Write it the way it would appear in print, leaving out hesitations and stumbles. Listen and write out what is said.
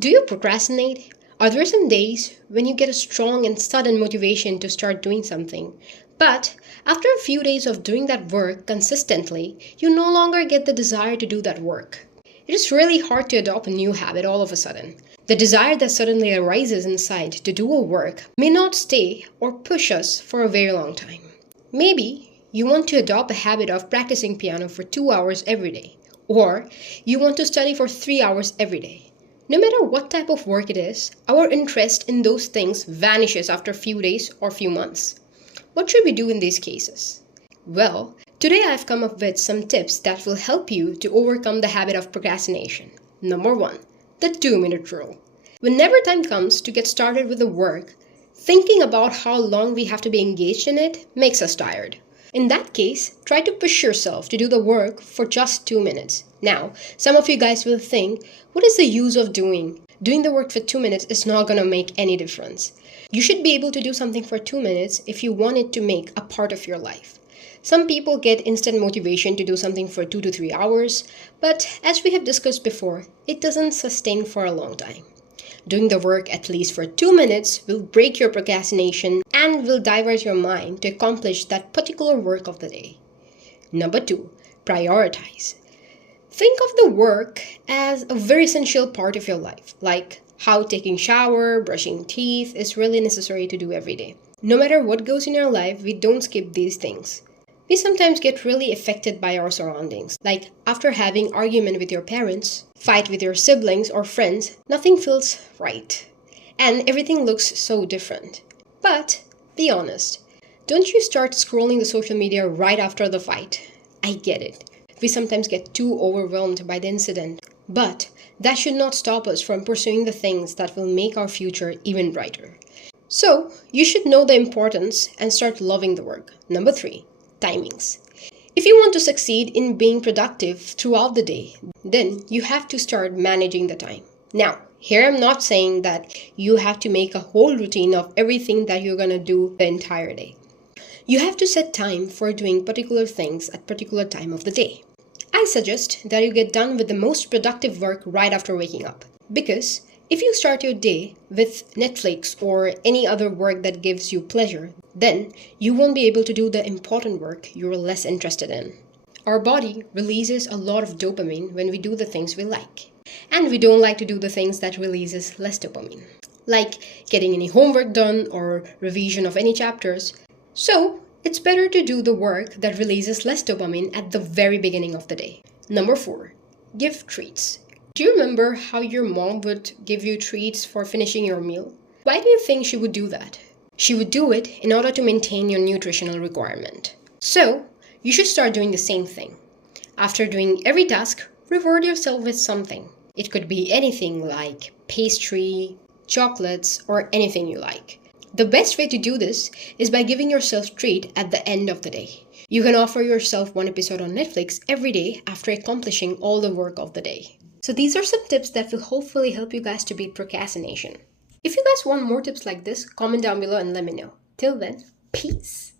Do you procrastinate? Are there some days when you get a strong and sudden motivation to start doing something, but after a few days of doing that work consistently, you no longer get the desire to do that work? It is really hard to adopt a new habit all of a sudden. The desire that suddenly arises inside to do a work may not stay or push us for a very long time. Maybe you want to adopt the habit of practicing piano for 2 hours every day, or you want to study for 3 hours every day. No matter what type of work it is, our interest in those things vanishes after a few days or few months. What should we do in these cases? Well, today I've come up with some tips that will help you to overcome the habit of procrastination. Number 1, the 2-minute rule. Whenever time comes to get started with the work, thinking about how long we have to be engaged in it makes us tired. In that case, try to push yourself to do the work for just 2 minutes. Now, some of you guys will think, what is the use of doing the work for 2 minutes is not going to make any difference. You should be able to do something for 2 minutes if you want it to make a part of your life. Some people get instant motivation to do something for 2 to 3 hours, but as we have discussed before, it doesn't sustain for a long time. Doing the work at least for 2 minutes will break your procrastination and will divert your mind to accomplish that particular work of the day. Number 2, prioritize. Think of the work as a very essential part of your life, like how taking shower, brushing teeth is really necessary to do every day. No matter what goes in our life, we don't skip these things. We sometimes get really affected by our surroundings, like after having argument with your parents, fight with your siblings or friends, nothing feels right, and everything looks so different. But be honest, don't you start scrolling the social media right after the fight? I get it. We sometimes get too overwhelmed by the incident, but that should not stop us from pursuing the things that will make our future even brighter. So, you should know the importance and start loving the work. Number 3, timings. If you want to succeed in being productive throughout the day, then you have to start managing the time. Now, here I'm not saying that you have to make a whole routine of everything that you're going to do the entire day. You have to set time for doing particular things at particular time of the day. I suggest that you get done with the most productive work right after waking up. Because if you start your day with Netflix or any other work that gives you pleasure, then you won't be able to do the important work you're less interested in. Our body releases a lot of dopamine when we do the things we like. And we don't like to do the things that releases less dopamine, like getting any homework done or revision of any chapters. So, it's better to do the work that releases less dopamine at the very beginning of the day. Number 4, give treats. Do you remember how your mom would give you treats for finishing your meal? Why do you think she would do that? She would do it in order to maintain your nutritional requirement. So, you should start doing the same thing. After doing every task, reward yourself with something. It could be anything like pastry, chocolates, or anything you like. The best way to do this is by giving yourself a treat at the end of the day. You can offer yourself one episode on Netflix every day after accomplishing all the work of the day. So these are some tips that will hopefully help you guys to beat procrastination. If you guys want more tips like this, comment down below and let me know. Till then, peace!